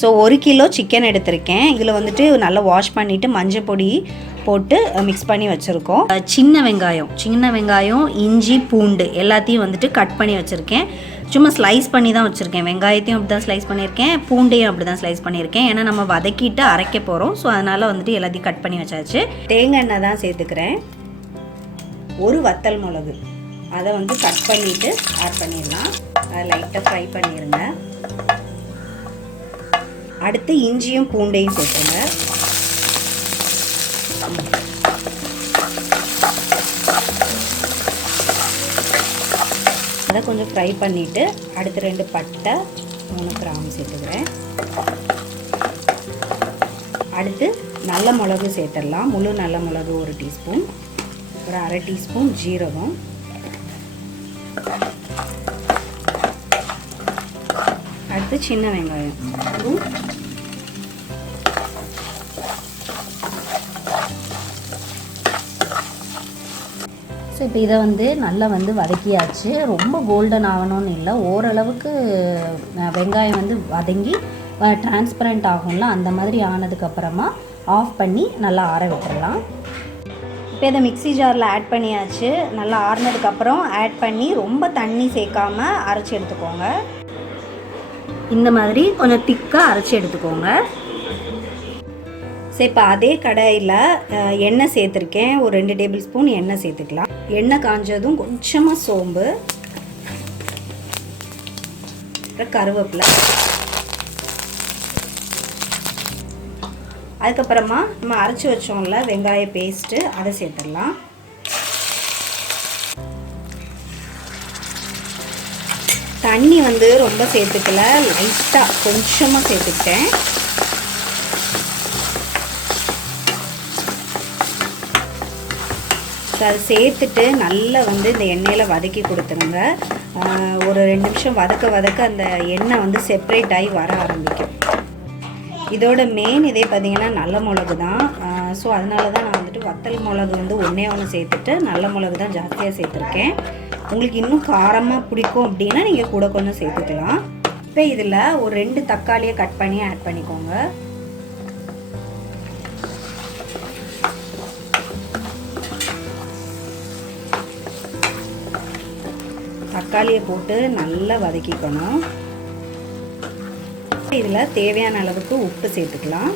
So 1 kilo chicken எடுத்திருக்கேன். இதில் வந்துட்டு நல்லா வாஷ் பண்ணிவிட்டு மஞ்சள் பொடி போட்டு மிக்ஸ் பண்ணி வச்சுருக்கோம். சின்ன வெங்காயம், இஞ்சி, பூண்டு எல்லாத்தையும் வந்துட்டு கட் பண்ணி வச்சுருக்கேன். சும்மா ஸ்லைஸ் பண்ணி தான் வச்சுருக்கேன். வெங்காயத்தையும் அப்படி தான் ஸ்லைஸ் பண்ணியிருக்கேன், பூண்டையும் அப்படி தான் ஸ்லைஸ் பண்ணியிருக்கேன். ஏன்னா நம்ம வதக்கிட்டு அரைக்க போகிறோம். ஸோ அதனால் வந்துட்டு எல்லாத்தையும் கட் பண்ணி வச்சாச்சு. தேங்காய் எண்ணெய் தான் சேர்த்துக்கிறேன். ஒரு வத்தல் மிளகு அதை வந்து கட் பண்ணிவிட்டு ஆட் பண்ணிடலாம். அதை லைட்டாக ஃப்ரை பண்ணிடுங்க. அடுத்து இஞ்சியும் பூண்டையும் சேர்த்துங்க. அதை கொஞ்சம் ஃப்ரை பண்ணிவிட்டு அடுத்து 2 பட்டை 3 கிராம்பு சேர்த்துக்கிறேன். அடுத்து நல்ல மிளகு சேர்த்துடலாம். முழு நல்ல மிளகு 1 டீஸ்பூன், ஒரு 1/2 டீஸ்பூன் ஜீரகம், அடுத்து சின்ன வெங்காயம். ஸோ இப்போ இதை வந்து நல்லா வந்து வதக்கியாச்சு. ரொம்ப கோல்டன் ஆகணும்னு இல்லை, ஓரளவுக்கு வெங்காயம் வந்து வதங்கி டிரான்ஸ்பரண்ட் ஆகும்ல, அந்த மாதிரி ஆனதுக்கப்புறமா ஆஃப் பண்ணி நல்லா ஆற விட்டுடலாம். இப்போ இதை மிக்ஸி ஜாரில் ஆட் பண்ணியாச்சு. நல்லா ஆறினதுக்கப்புறம் ஆட் பண்ணி ரொம்ப தண்ணி சேர்க்காமல் அரைச்சி எடுத்துக்கோங்க. இந்த மாதிரி கொஞ்சம் திக்காக அரைச்சி எடுத்துக்கோங்க. சரி, இப்போ அதே கடாயில் எண்ணெய் சேர்த்துருக்கேன். ஒரு 2 டேபிள் ஸ்பூன் எண்ணெய் சேர்த்துக்கலாம். எண்ணெய் காஞ்சதும் கொஞ்சமாக சோம்பு, அப்புறம் கருவேப்பிலை, அதுக்கப்புறமா நம்ம அரைச்சி வச்சோம்ல வெங்காய பேஸ்ட்டு, அதை சேர்த்துடலாம். தண்ணி வந்து ரொம்ப சேர்த்துக்கல, லைட்டாக கொஞ்சமாக சேர்த்துக்கிட்டேன். அதை சேர்த்துட்டு நல்லா வந்து இந்த எண்ணெயில் வதக்கி கொடுத்துருங்க. ஒரு 2 நிமிஷம் வதக்க அந்த எண்ணெய் வந்து செப்பரேட் ஆகி வர ஆரம்பிக்கும். இதோட மெயின் இதே பார்த்திங்கன்னா நல்ல மிளகு தான். ஸோ அதனால தான் நான் வந்துட்டு வத்தல் மிளகு வந்து 1 சேர்த்துட்டு நல்ல மிளகு தான் ஜாஸ்தியாக சேர்த்துருக்கேன். உங்களுக்கு இன்னும் காரமாக பிடிக்கும் அப்படின்னா நீங்கள் கூட கொஞ்சம் சேர்த்துக்கலாம். இப்போ இதில் ஒரு 2 தக்காளியை கட் பண்ணி ஆட் பண்ணிக்கோங்க. தக்காளியை போட்டு நல்லா வதக்கிக்கணும். இதில் தேவையான அளவுக்கு உப்பு சேர்த்துக்கலாம்.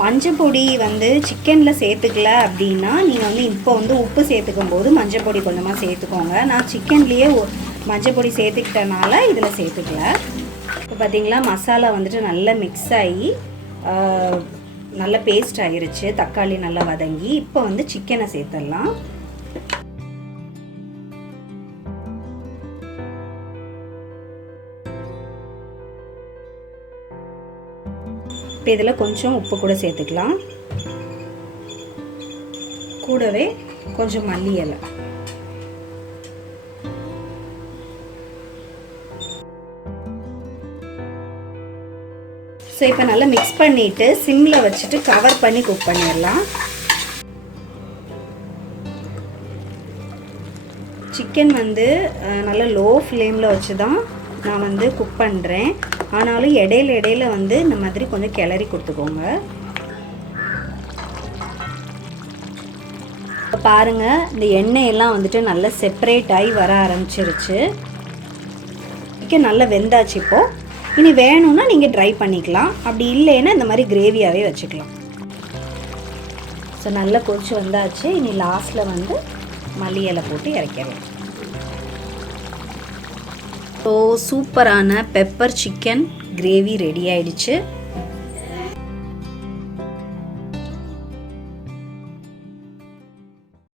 மஞ்சள் பொடி வந்து சிக்கனில் சேர்த்துக்கல அப்படின்னா நீங்கள் வந்து இப்போ வந்து உப்பு சேர்த்துக்கும் போது மஞ்சள் பொடி கொஞ்சமாக சேர்த்துக்கோங்க. நான் சிக்கன்லேயே மஞ்சள் பொடி சேர்த்துக்கிட்டனால இதில் சேர்த்துக்கல. இப்போ பார்த்தீங்களா மசாலா வந்துட்டு நல்லா மிக்ஸ் ஆகி நல்ல பேஸ்ட் ஆகிருச்சு. தக்காளி நல்லா வதங்கி இப்போ வந்து சிக்கனை சேர்த்துடலாம். இப்போ இதில் கொஞ்சம் உப்பு கூட சேர்த்துக்கலாம். கூடவே கொஞ்சம் மல்லி இலை. ஸோ இப்போ நல்லா மிக்ஸ் பண்ணிவிட்டு சிம்மில் வச்சுட்டு கவர் பண்ணி குக் பண்ணிடலாம். சிக்கன் வந்து நல்லா லோ ஃப்ளேமில் வச்சு தான் நான் வந்து குக் பண்ணுறேன். ஆனாலும் இடையில வந்து இந்த மாதிரி கொஞ்சம் கிளறி கொடுத்துக்கோங்க. இப்போ பாருங்கள், இந்த எண்ணெயெல்லாம் வந்துட்டு நல்லா செப்பரேட் ஆகி வர ஆரம்பிச்சிருச்சு. சிக்கன் நல்லா வெந்தாச்சு. இப்போது இனி வேணும்னா நீங்கள் ட்ரை பண்ணிக்கலாம், அப்படி இல்லைன்னா இந்த மாதிரி கிரேவியாகவே வச்சுக்கலாம். ஸோ நல்லா கொதிச்சு வந்தாச்சு. இனி லாஸ்ட்டில் வந்து மல்லி இலை போட்டு இறக்கிடலாம். ஸோ சூப்பரான பெப்பர் சிக்கன் கிரேவி ரெடி ஆயிடுச்சு.